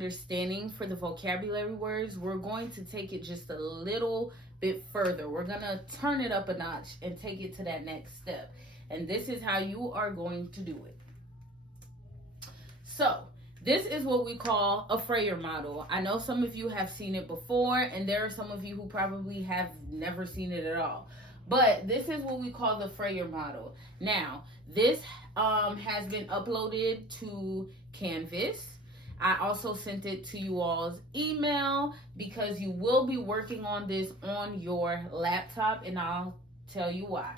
understanding for the vocabulary words, we're going to take it just a little bit further. We're going to turn it up a notch and take it to that next step. And this is how you are going to do it. So, this is what we call a Freyer model. I know some of you have seen it before, and there are some of you who probably have never seen it at all. But this is what we call the Freyer model. Now, this has been uploaded to Canvas. I also sent it to you all's email because you will be working on this on your laptop, and I'll tell you why.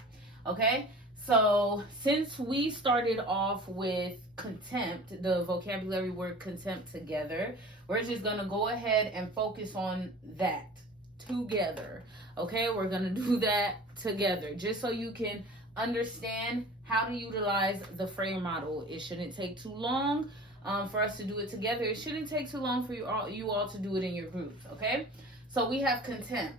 Okay? So, since we started off with contempt, the vocabulary word contempt together, we're just going to go ahead and focus on that together. Okay, we're going to do that together just so you can understand how to utilize the Freyer model. It shouldn't take too long for us to do it together. It shouldn't take too long for you all to do it in your groups. Okay, so we have contempt.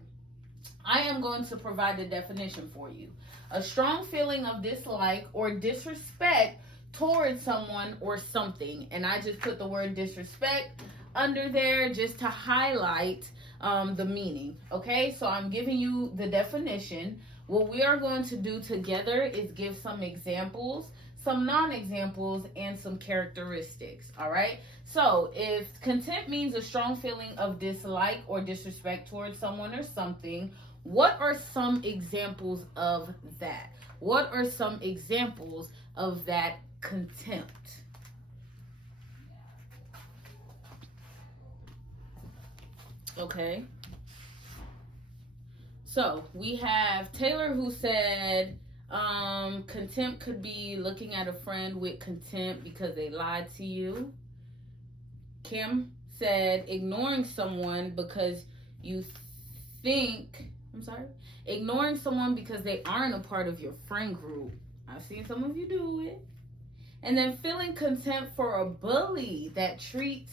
I am going to provide the definition for you. A strong feeling of dislike or disrespect towards someone or something. And I just put the word disrespect under there just to highlight the meaning. Okay, so I'm giving you the definition. What we are going to do together is give some examples, some non-examples, and some characteristics. All right, so if contempt means a strong feeling of dislike or disrespect towards someone or something, what are some examples of that? What are some examples of that contempt? Okay. So we have Taylor who said contempt could be looking at a friend with contempt because they lied to you. Kim said ignoring someone because you think, ignoring someone because they aren't a part of your friend group. I've seen some of you do it. And then feeling contempt for a bully that treats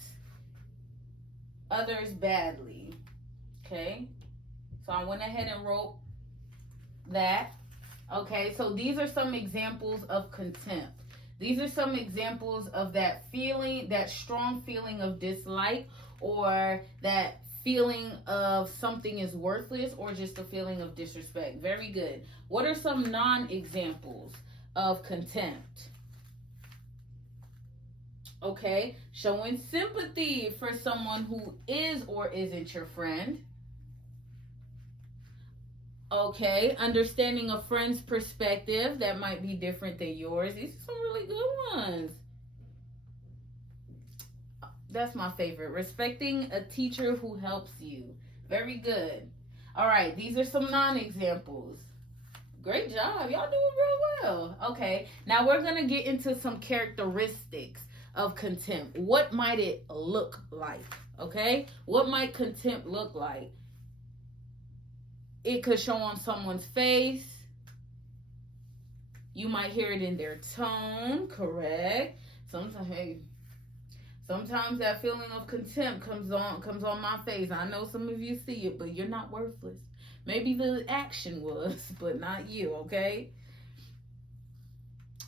others badly. Okay, so I went ahead and wrote that. Okay, so these are some examples of contempt. These are some examples of that feeling, that strong feeling of dislike, or that feeling of something is worthless, or just a feeling of disrespect. Very good. What are some non-examples of contempt? Okay, showing sympathy for someone who is or isn't your friend. Okay, understanding a friend's perspective that might be different than yours. These are some really good ones. That's my favorite. Respecting a teacher who helps you. Very good. All right, these are some non-examples. Great job. Y'all doing real well. Okay, now we're going to get into some characteristics of contempt. What might it look like? Okay, what might contempt look like? It could show on someone's face. You might hear it in their tone. Correct. Sometimes that feeling of contempt comes on my face. I know some of you see it, but you're not worthless. Maybe the action was, but not you. Okay.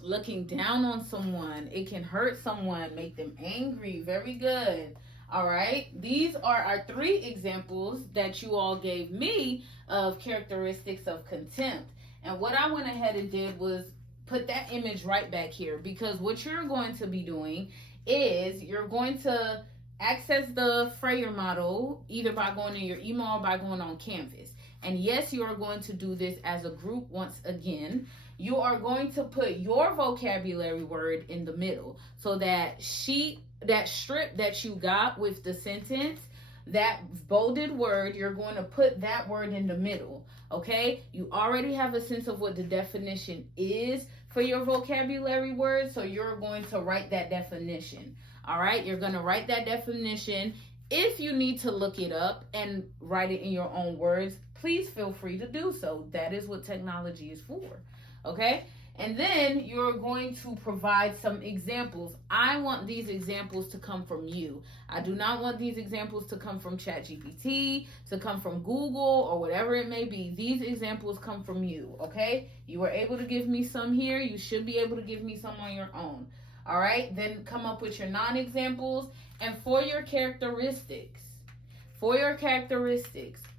Looking down on someone. It can hurt someone, make them angry. Very good. All right. These are our 3 examples that you all gave me of characteristics of contempt. And what I went ahead and did was put that image right back here, because what you're going to be doing is you're going to access the Freyer model either by going in your email or by going on Canvas. And yes, you are going to do this as a group once again. You are going to put your vocabulary word in the middle, so that strip that you got with the sentence, that bolded word, you're going to put that word in the middle. Okay, you already have a sense of what the definition is for your vocabulary word, so you're going to write that definition. All right, you're going to write that definition. If you need to look it up and write it in your own words, please feel free to do so. That is what technology is for. Okay, and then you're going to provide some examples. I want these examples to come from you. I do not want these examples to come from ChatGPT, to come from Google, or whatever it may be. These examples come from you, okay? You were able to give me some here. You should be able to give me some on your own. All right, then come up with your non-examples, And for your characteristics,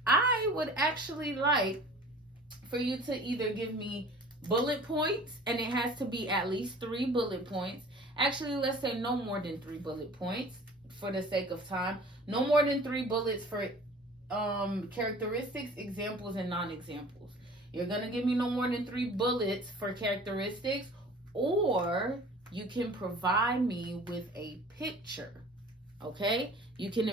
I would actually like for you to either give me bullet points, and it has to be at least 3 bullet points. Actually, let's say no more than 3 bullet points for the sake of time. No more than 3 bullets for characteristics, examples, and non-examples. You're going to give me no more than 3 bullets for characteristics, or you can provide me with a picture. Okay? You can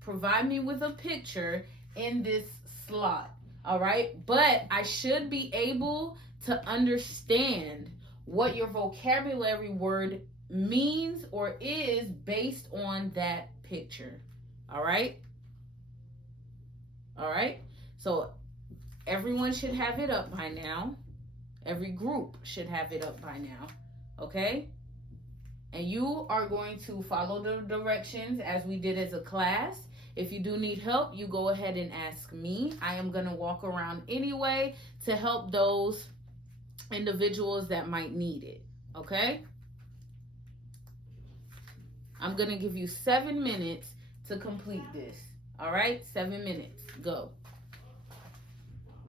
provide me with a picture in this slot. All right? But I should be able to understand what your vocabulary word means or is based on that picture. All right? All right? So everyone should have it up by now. Every group should have it up by now. Okay? And you are going to follow the directions as we did as a class. If you do need help, you go ahead and ask me. I am going to walk around anyway to help those individuals that might need it. Okay? I'm going to give you 7 minutes to complete this. All right? 7 minutes. Go.